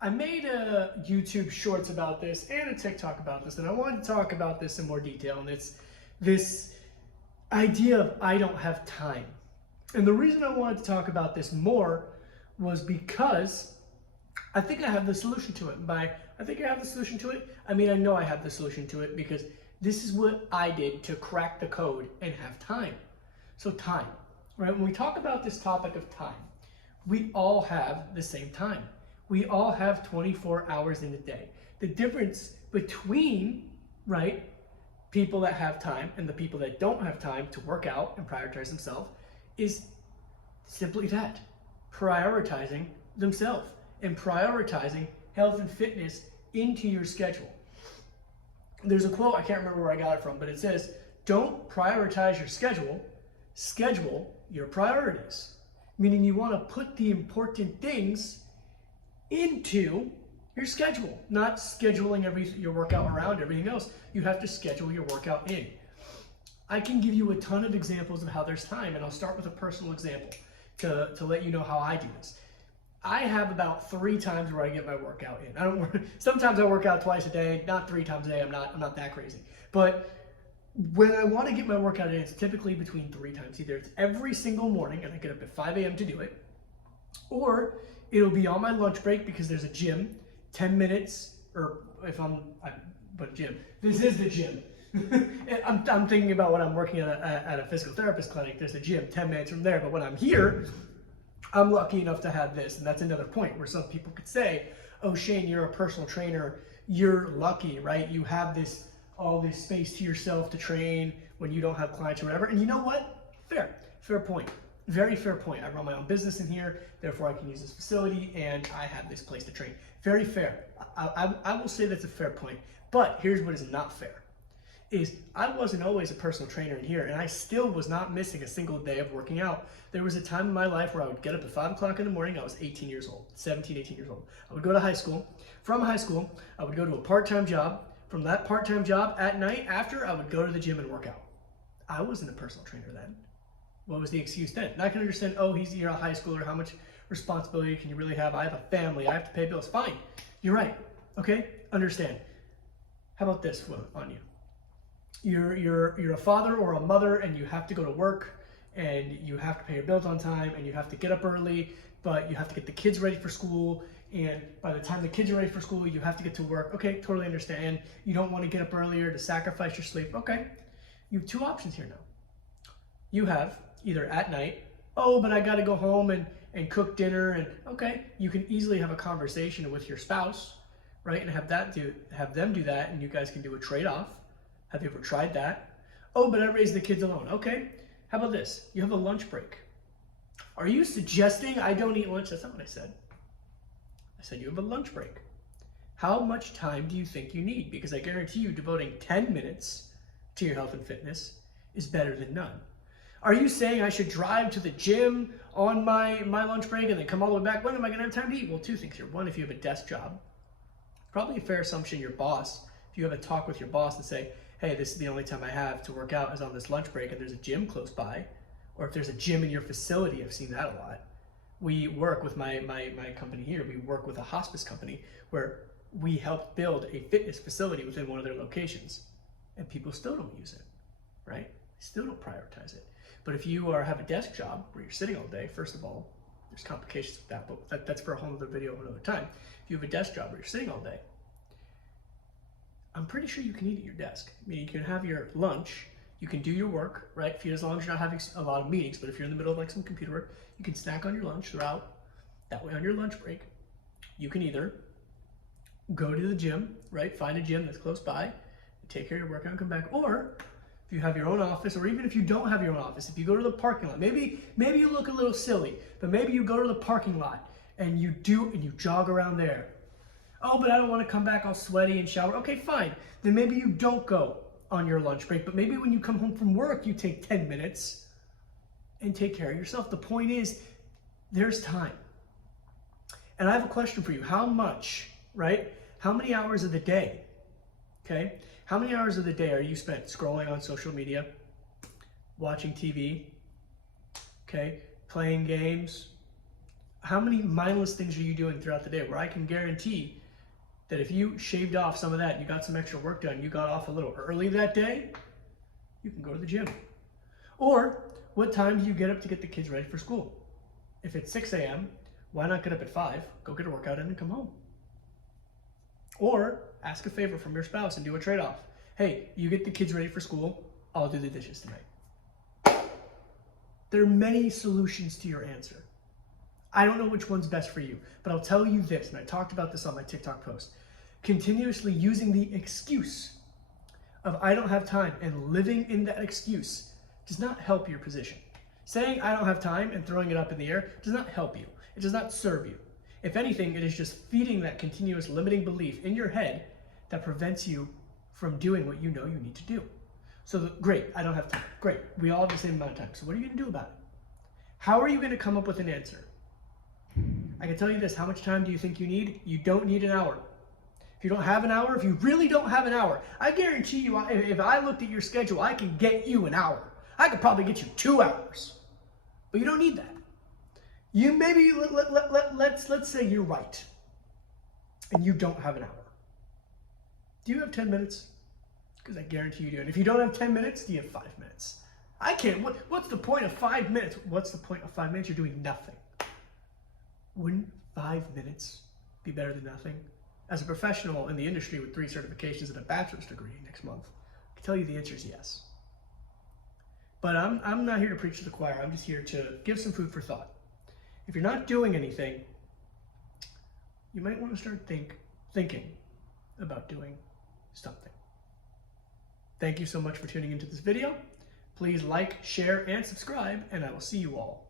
I made a YouTube shorts about this and a TikTok about this, and I wanted to talk about this in more detail, and it's this idea of I don't have time. And the reason I wanted to talk about this more was because I think I have the solution to it. And by I think I have the solution to it, I mean I know I have the solution to it because this is what I did to crack the code and have time. So time, right? When we talk about this topic of time, we all have the same time. We all have 24 hours in a day. The difference between, right, people that have time and the people that don't have time to work out and prioritize themselves is simply that, prioritizing themselves and prioritizing health and fitness into your schedule. There's a quote, I can't remember where I got it from, but it says, don't prioritize your schedule, schedule your priorities. Meaning you want to put the important things into your schedule, not scheduling your workout around everything else. You have to schedule your workout in. I can give you a ton of examples of how there's time, and I'll start with a personal example to let you know how I do this. I have about 3 times where I get my workout in. I don't work, sometimes I work out twice a day, not 3 times a day. I'm not that crazy. But when I want to get my workout in, it's typically between 3 times. Either it's every single morning and I get up at 5 a.m. to do it, or it'll be on my lunch break because there's a gym, 10 minutes, or if but gym. This is the gym. I'm thinking about when I'm working at a physical therapist clinic, there's a gym 10 minutes from there, but when I'm here, I'm lucky enough to have this, and that's another point where some people could say, oh, Shane, you're a personal trainer, you're lucky, right? You have all this space to yourself to train when you don't have clients or whatever. And you know what? Fair point. Very fair point. I run my own business in here, therefore I can use this facility and I have this place to train. Very fair. I will say that's a fair point. But here's what is not fair. Is I wasn't always a personal trainer in here, and I still was not missing a single day of working out. There was a time in my life where I would get up at 5 o'clock in the morning. I was 18 years old, 17, 18 years old. I would go to high school. From high school, I would go to a part-time job. From that part-time job at night after, I would go to the gym and work out. I wasn't a personal trainer then. What was the excuse then? And I can understand, oh, you're a high schooler. How much responsibility can you really have? I have a family. I have to pay bills. Fine. You're right. Okay? Understand. How about this on you? You're a father or a mother and you have to go to work and you have to pay your bills on time and you have to get up early, but you have to get the kids ready for school, and by the time the kids are ready for school, you have to get to work. Okay, totally understand. You don't want to get up earlier to sacrifice your sleep. Okay, you have 2 options here now. You have either at night, oh, but I got to go home and cook dinner, and okay, you can easily have a conversation with your spouse, right, and have them do that, and you guys can do a trade-off. Have you ever tried that? Oh, but I raise the kids alone. Okay, how about this? You have a lunch break. Are you suggesting I don't eat lunch? That's not what I said. I said you have a lunch break. How much time do you think you need? Because I guarantee you devoting 10 minutes to your health and fitness is better than none. Are you saying I should drive to the gym on my lunch break and then come all the way back? When am I going to have time to eat? Well, 2 things here. One, if you have a desk job, probably a fair assumption your boss, if you have a talk with your boss and say, hey, this is the only time I have to work out is on this lunch break and there's a gym close by, or if there's a gym in your facility, I've seen that a lot. We work with my company here, we work with a hospice company where we help build a fitness facility within one of their locations, and people still don't use it, right? Still don't prioritize it. But if you have a desk job where you're sitting all day, first of all, there's complications with that, but that's for a whole other video another time. If you have a desk job where you're sitting all day, I'm pretty sure you can eat at your desk. I mean, you can have your lunch, you can do your work, right? As long as you're not having a lot of meetings, but if you're in the middle of like some computer work, you can snack on your lunch throughout. That way on your lunch break, you can either go to the gym, right? Find a gym that's close by, take care of your workout and come back. Or if you have your own office, or even if you don't have your own office, if you go to the parking lot, maybe you look a little silly, but maybe you go to the parking lot and you jog around there. Oh, but I don't want to come back all sweaty and shower. Okay, fine. Then maybe you don't go on your lunch break, but maybe when you come home from work, you take 10 minutes and take care of yourself. The point is, there's time. And I have a question for you. How much, right? How many hours of the day, okay? How many hours of the day are you spent scrolling on social media, watching TV, okay? Playing games, How many mindless things are you doing throughout the day where I can guarantee that if you shaved off some of that, you got some extra work done, you got off a little early that day, you can go to the gym. Or what time do you get up to get the kids ready for school? If it's 6 a.m., why not get up at 5, go get a workout in and come home? Or ask a favor from your spouse and do a trade-off. Hey, you get the kids ready for school, I'll do the dishes tonight. There are many solutions to your answer. I don't know which one's best for you, but I'll tell you this, and I talked about this on my TikTok post. Continuously using the excuse of I don't have time and living in that excuse does not help your position. Saying I don't have time and throwing it up in the air does not help you. It does not serve you. If anything, it is just feeding that continuous limiting belief in your head that prevents you from doing what you know you need to do. So great, I don't have time. Great, we all have the same amount of time. So what are you gonna do about it? How are you gonna come up with an answer? I can tell you this, how much time do you think you need? You don't need an hour. If you don't have an hour, if you really don't have an hour, I guarantee you, if I looked at your schedule, I can get you an hour. I could probably get you 2 hours, but you don't need that. You maybe, let's say you're right, and you don't have an hour. Do you have 10 minutes? Because I guarantee you do. And if you don't have 10 minutes, do you have 5 minutes? I can't, what's the point of 5 minutes? What's the point of 5 minutes? You're doing nothing. Wouldn't 5 minutes be better than nothing? As a professional in the industry with 3 certifications and a bachelor's degree next month, I can tell you the answer is yes. But I'm not here to preach to the choir. I'm just here to give some food for thought. If you're not doing anything, you might want to start thinking about doing something. Thank you so much for tuning into this video. Please like, share, and subscribe, and I will see you all.